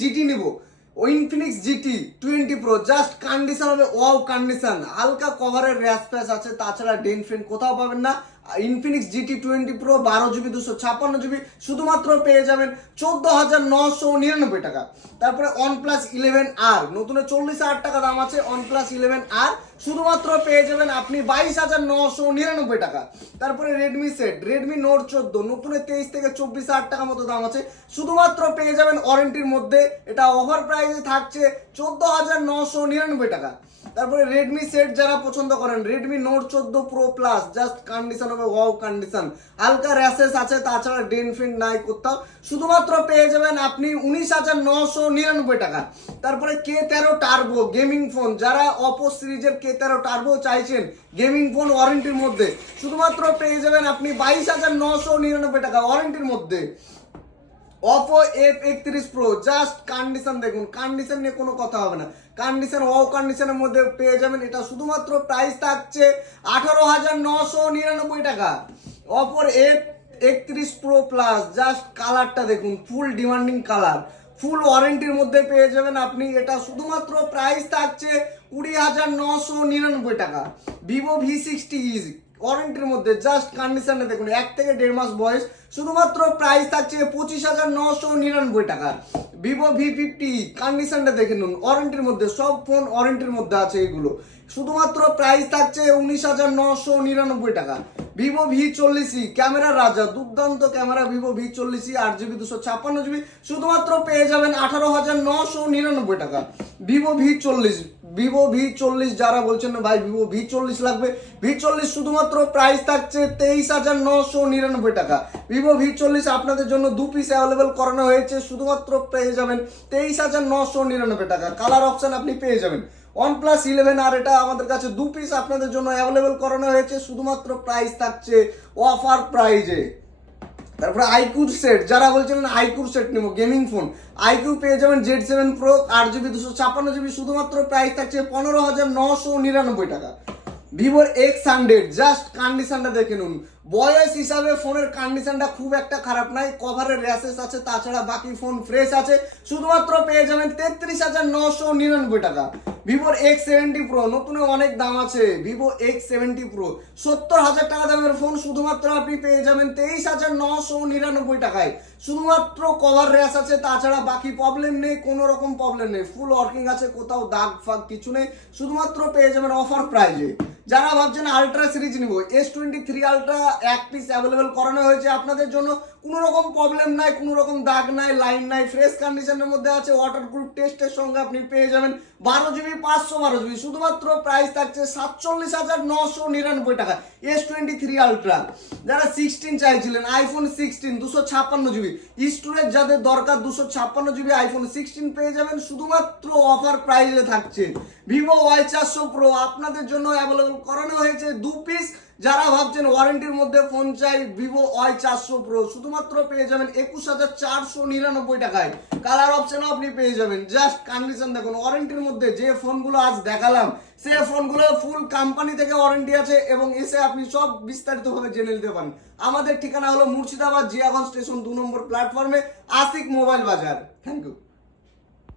GT নিব, Infinix GT 20 pro, just condition হবে wow condition, হালকা কভারের র্যাশ প্যাচ আছে, তাছাড়া ডেন্ট ফেন্ট কোথাও পাবেন না। Infinix GT 20 pro 12 GB 256 GB শুধুমাত্র পেয়ে যাবেন 14,999 টাকা। তারপরে OnePlus 11R নতুন 40,000 টাকা দাম আছে, OnePlus 11R শুধুমাত্র পেয়ে যাবেন আপনি 22,999 টাকা। তারপরে রেডমি সেট, রেডমি নোট 14 নতুন 23 থেকে 24,000 টাকা মতো দাম আছে, শুধুমাত্র পেয়ে যাবেন ওয়ারেন্টির মধ্যে, এটা অফার প্রাইসে থাকছে 14,999 টাকা। তারপরে রেডমি সেট যারা পছন্দ করেন, Redmi note 14 pro plus, just condition হবে ওয়াও কন্ডিশন, হালকা র্যাশেস আছে, তাছাড়া ডেন্ট ফেন্ট নাই কোথাও, শুধুমাত্র পেয়ে যাবেন আপনি 19,999 টাকা। তারপরে K13 টার্বো গেমিং ফোন, যারা অপো সিরিজের K13 টার্বো চাইছেন গেমিং ফোন ওয়ারেন্টির মধ্যে, শুধুমাত্র পেয়ে যাবেন আপনি 22,999 টাকা ওয়ারেন্টির মধ্যে। Oppo F31 Pro, just condition দেখুন, কন্ডিশন নিয়ে কোনো কথা হবে না, কন্ডিশন ওয়াও কন্ডিশনের মধ্যে পেয়ে যাবেন, এটা শুধুমাত্র প্রাইস থাকছে 18,999 টাকা। Oppo F31 Pro Plus, just কালারটা দেখুন, ফুল ডিমান্ডিং কালার, ফুল ওয়ারেন্টির মধ্যে পেয়ে যাবেন আপনি, এটা শুধুমাত্র প্রাইস থাকছে 20,999 টাকা। Vivo V60 ওয়ারেন্টির মধ্যে, জাস্ট কন্ডিশনে দেখুন, 1 থেকে 1.5 মাস বয়স, শুধুমাত্র প্রাইস থাকছে 25,999 টাকা। Vivo V50 কন্ডিশনটা দেখে নিন, ওয়ারেন্টির মধ্যে, সব ফোন ওয়ারেন্টির মধ্যে আছে এগুলো, শুধুমাত্র প্রাইস থাকছে 19,999 টাকা। Vivo V40 ক্যামেরার রাজা, দুর্দান্ত camera Vivo V40 8GB 256GB, শুধুমাত্র পেয়ে যাবেন 18,999 টাকা। Vivo V40 যারা বলছেন না ভাই Vivo V40 লাগবে, V40 শুধুমাত্র প্রাইস থাকছে 23,999 টাকা। Vivo V40 আপনাদের জন্য 2 পিস অ্যাভেলেবল করানো হয়েছে, শুধুমাত্র পেয়ে যাবেন 23,999 টাকা, কালার অপশন আপনি পেয়ে যাবেন। OnePlus 11R, এটা আমাদের কাছে 2 পিস আপনাদের জন্য অ্যাভেলেবল করানো হয়েছে, শুধুমাত্র প্রাইস থাকছে অফার প্রাইজে। তারপরে iQOO সেট, যারা বলছেন iQOO সেট নেবো গেমিং ফোন, iQOO পেয়ে যাবেন Z7 Pro 8GB 256GB, শুধুমাত্র প্রাইস থাকছে 15,999 টাকা। Vivo X100, জাস্ট কন্ডিশনটা দেখে নিন, বয়স হিসাবে ফোনের কন্ডিশনটা খুব একটা খারাপ নাই, কভারের র্যাশেস আছে, তাছাড়া বাকি ফোন ফ্রেশ আছে, শুধুমাত্র পেয়ে যাবেন 33,999 টাকা। Vivo X70 Pro নতুন অনেক দাম আছে, Vivo X70 Pro 70,000 টাকা দামের ফোন, শুধুমাত্র আপনি পেয়ে যাবেন 23,999 টাকায়, শুধুমাত্র কভার র্যাশ আছে, তাছাড়া বাকি প্রবলেম নেই, কোনো রকম প্রবলেম নেই, ফুল ওয়ার্কিং আছে, কোথাও দাগ ফাগ কিছু নেই, শুধুমাত্র পেয়ে যাবেন অফার প্রাইজে। যারা ভাবছেন আলট্রা সিরিজ নিব, S23 আলট্রা 1 পিস অ্যাভেলেবেল করানো হয়েছে আপনাদের জন্য, কোনো রকম প্রবলেম নাই, কোনো রকম দাগ নাই, লাইন নাই, ফ্রেশ কন্ডিশনের মধ্যে আছে, ওয়াটারপ্রুফ টেস্টের সঙ্গে আপনি পেয়ে যাবেন 12GB 512GB, শুধুমাত্র প্রাইস থাকছে 47,999 টাকা। S23 আলট্রা, যারা 16 চাইছিলেন, iPhone 16 256GB স্টোরেজ যাদের দরকার, 256GB iPhone 16 পেয়ে যাবেন, শুধুমাত্র অফার প্রাইসে থাকছে। Vivo Y400 Pro আপনাদের জন্য অ্যাভেলেবল করানো হয়েছে 2 পিস, যারা ভাবছেন ওয়ারেন্টির মধ্যে ফোন চাই, Vivo Y400 Pro শুধুমাত্র পেয়ে যাবেন 21,499 টাকায়, কালার অপশনও আপনি পেয়ে যাবেন, জাস্ট কন্ডিশন দেখুন, ওয়ারেন্টির মধ্যে যে ফোনগুলো আজ দেখালাম সে ফোনগুলো ফুল কোম্পানি থেকে ওয়ারেন্টি আছে, এবং এসে আপনি সব বিস্তারিতভাবে জেনে নিতে পারেন। আমাদের ঠিকানা হলো মুর্শিদাবাদ জিয়াগঞ্জ স্টেশন 2 নম্বর প্ল্যাটফর্মে, Ashik mobile Bazar. Thank you.